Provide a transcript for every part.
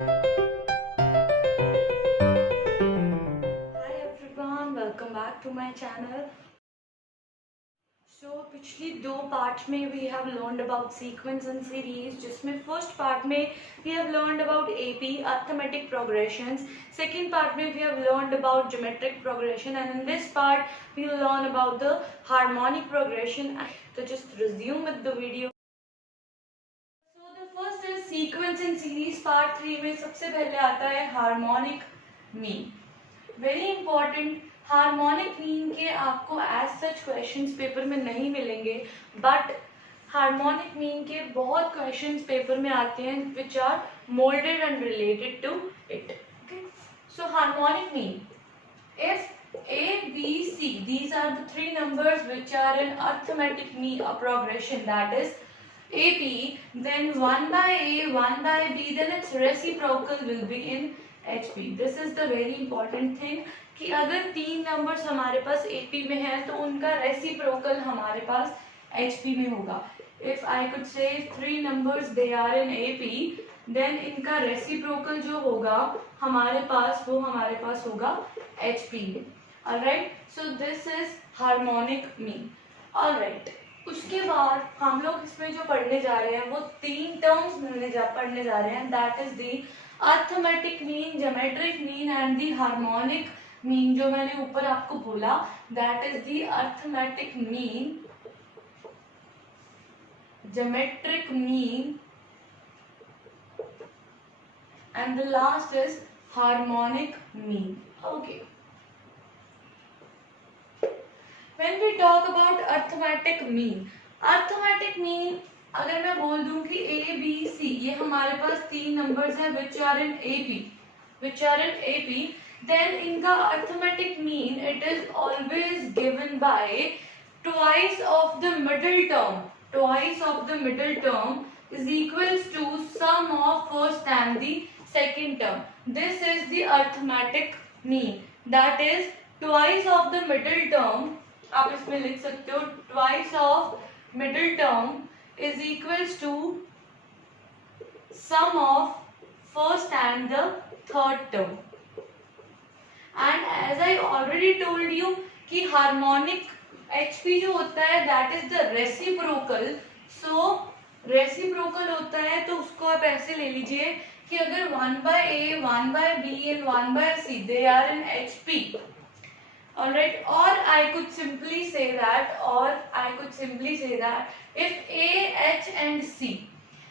Hi everyone, welcome back to my channel. So पिछली दो part में we have learned about sequence and series, जिसमें first part में we have learned about AP arithmetic progressions, second part में we have learned about geometric progression, and in this part we will learn about the harmonic progression. So just resume with the video. So the first is sequence and series. Part 3 में सबसे पहले आता है harmonic mean. Very important, harmonic mean के आपको as such questions paper में नहीं मिलेंगे, बट हार्मोनिक मीन के बहुत क्वेश्चंस पेपर में आते हैं which are moulded and related to it. Okay, so harmonic mean, if a b c, these are the three numbers which are in arithmetic mean a progression, that is ap, then 1 by a 1 by b, then its reciprocal will be in HP. This is the very important thing कि अगर तीन numbers हमारे पास AP में है तो उनका reciprocal हमारे पास HP में होगा. If I could say three numbers they are in AP, then इनका रेसिप्रोकल जो होगा हमारे पास, वो हमारे पास होगा HP में. Alright, so this is harmonic mean. Alright, उसके बाद हम लोग इसमें जो पढ़ने जा रहे हैं वो तीन टर्म्स पढ़ने जा रहे हैं, that is the arithmetic mean, geometric mean and the harmonic mean. जो मैंने ऊपर आपको बोला, that is the arithmetic mean, geometric mean, and the last is harmonic mean. Okay, when we talk about arithmetic mean, arithmetic mean अगर मैं बोल दूं कि A B C ये हमारे पास तीन नंबर्स हैं which are in AP, then इनका arithmetic mean it is always given by twice of the middle term is equals to sum of first and the second term. This is the arithmetic mean, that is twice of the middle term. आप इसमें लिख सकते हो twice of middle term is equals to sum of first and the third term. And as I already told you कि harmonic HP जो होता है that is the reciprocal. So reciprocal होता है तो उसको आप ऐसे ले लीजिए कि अगर 1 by A, 1 by B and 1 by C they are in HP. Alright, or I could simply say that if A, H and C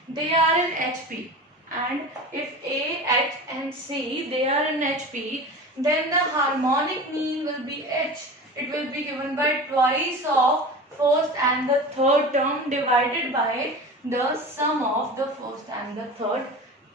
they are in HP, and if A, H and C they are in HP, then the harmonic mean will be H. It will be given by twice of first and the third term divided by the sum of the first and the third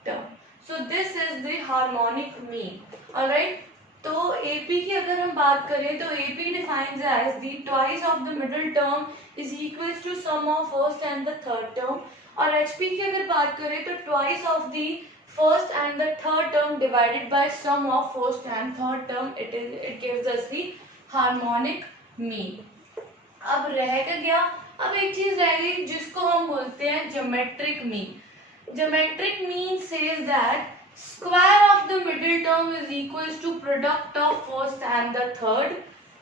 term. So this is the harmonic mean. Alright, तो AP की अगर हम बात करें तो AP defines as the twice of the middle term is equals to sum of first and the third term, और HP की अगर बात करें तो twice of the first and the third term divided by sum of first and third term, it gives us the harmonic mean. अब रहेगा क्या, अब एक चीज रह गई जिसको हम बोलते हैं geometric mean. Geometric mean says that square of the middle term is equals to product of first and the third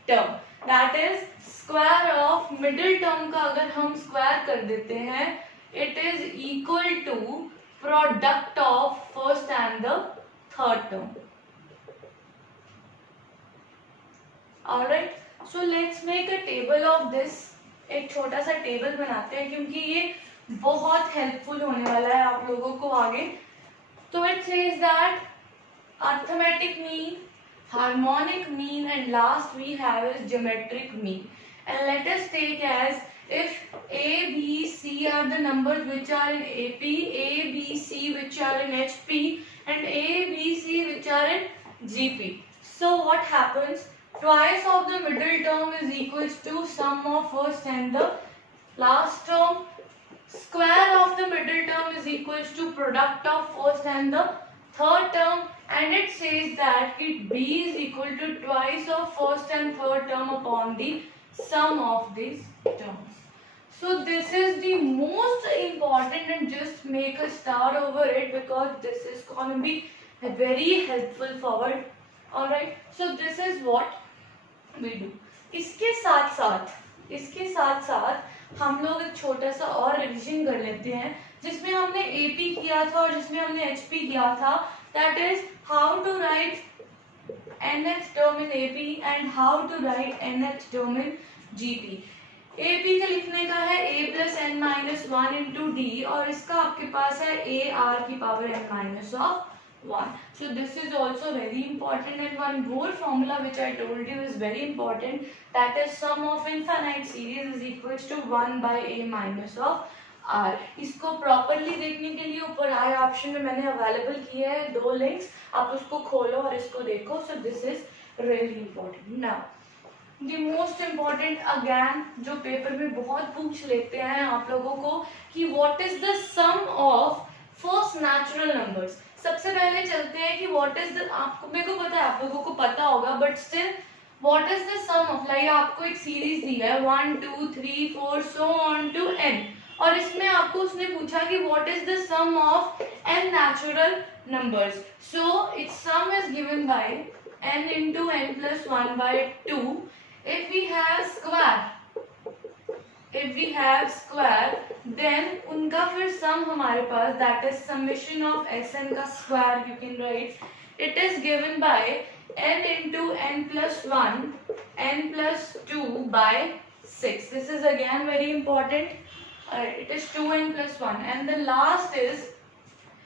term. That is square of middle term का अगर हम square कर देते हैं, it is equal to product of first and the third term. Alright, so let's make a table of this. एक छोटा सा table बनाते हैं क्योंकि ये बहुत हेल्पफुल होने वाला है आप लोगों को आगे. So it says that arithmetic mean, harmonic mean, and last we have is geometric mean. And let us take as if A, B, C are the numbers which are in AP, A, B, C which are in HP, and A, B, C which are in GP. So what happens? Twice of the middle term is equals to sum of first and the last term. Square of the middle term is equals to product of first and the third term, and it says that B is equal to twice of first and third term upon the sum of these terms. So this is the most important, and just make a star over it because this is gonna be very helpful forward. Alright, so this is what we do. इसके साथ साथ हम लोग एक छोटा सा और revision कर लेते हैं जिसमें हमने AP किया था और जिसमें हमने HP किया था. That is how to write nth term in AP and how to write nth term in GP. AP का लिखने का है a plus n minus 1 into d और इसका आपके पास है a r की power n minus of 1. So this is also very important, and one more formula which I told you is very important, that is sum of infinite series is equals to 1 by a minus of r. इसको properly देखने के लिए ऊपर आए option में मैंने available किए हैं 2 लिंक्स, आप उसको खोलो और इसको देखो. So this is really important. Now the most important again जो पेपर में बहुत पूछ लेते हैं आप लोगों को कि what is the sum of first natural numbers. सबसे पहले चलते हैं कि व्हाट इज द, आपको मेरे को पता है आप लोगों को पता होगा but still what is the sum of, like आपको एक सीरीज दी है 1 2 3 4 सो ऑन टू n और इसमें आपको उसने पूछा कि what is the sum of n natural numbers. So it's sum is given by n into n plus 1 by 2. If we have square then उनका फिर सम हमारे पास that is summation of Sn का square you can write. It is given by n into n plus 1 n plus 2 by 6. This is again very important. It is 2n plus 1, and the last is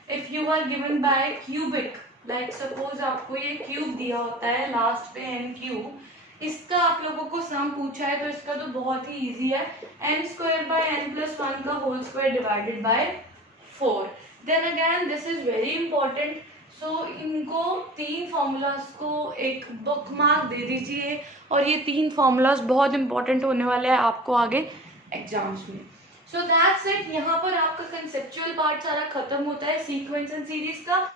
if you are given by cubic, like suppose आपको ये cube दिया होता है last पे n cube, इसका आप लोगों को सम पूछा है तो इसका तो बहुत ही इजी है, n square by n plus 1 का whole square divided by 4. Then again this is very important. So इनको 3 फॉर्मूलाज को एक बुक मार्क दे दीजिए और ये 3 फॉर्मूलाज बहुत इंपॉर्टेंट होने वाले हैं आपको आगे एग्जाम्स में. So that's it. यहाँ पर आपका कंसेप्चुअल पार्ट सारा खत्म होता है सीक्वेंस एंड सीरीज का.